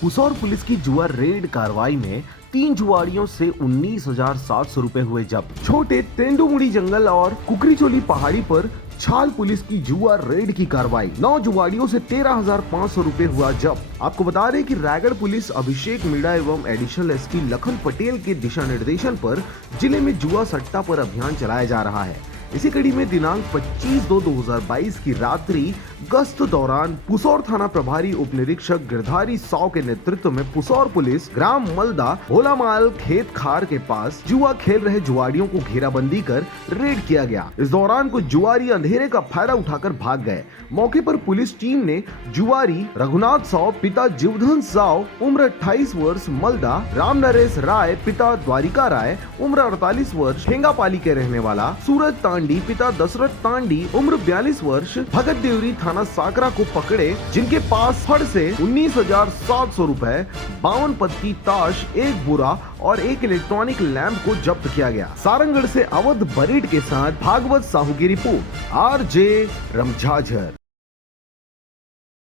Pusaur police की जुआ red कार्रवाई में 3 जुआड़ियों से 19,700 रुपए हुए जब्त। छोटे तेंदुमुड़ी जंगल और कुकरीचोली पहाड़ी पर छाल पुलिस की जुआ रेड की कार्रवाई, 9 जुआड़ियों से 13,500 रुपए हुआ जब्त। आपको बता दें कि रायगढ़ पुलिस अभिषेक मीणा एवं एडिशनल एसपी लखन पटेल के दिशा निर्देशन पर जिले में जुआ सट्टा पर अभियान चलाया जा रहा है। इसी कड़ी में दिनांक 25/2/2022 की रात्रि गश्त दौरान पुसौर थाना प्रभारी उप निरीक्षक गिरधारी साव के नेतृत्व में पुसौर पुलिस ग्राम मलदा भोलामाल खेत खार के पास जुआ खेल रहे जुआड़ियों को घेराबंदी कर रेड किया गया। इस दौरान कुछ जुआरी अंधेरे का फायदा उठाकर भाग गए। मौके पर पुलिस टीम ने जुआरी रघुनाथ साव पिता जीवधन साव उम्र 28 वर्ष मलदा, राम नरेश राय पिता द्वारिका राय उम्र 48 वर्ष ठेंगापाली के रहने वाला, सूरज तांडी पिता दशरथ तांडी उम्र 42 वर्ष भगत देवरी थाना साकरा को पकड़े, जिनके पास फड़ से 19,700 रुपए, 52 पत्ती ताश, एक बुरा और एक इलेक्ट्रॉनिक लैंप को जब्त किया गया। सारंगढ़ से अवध बरीड के साथ भागवत साहू की रिपोर्ट, RJ रमझाझर।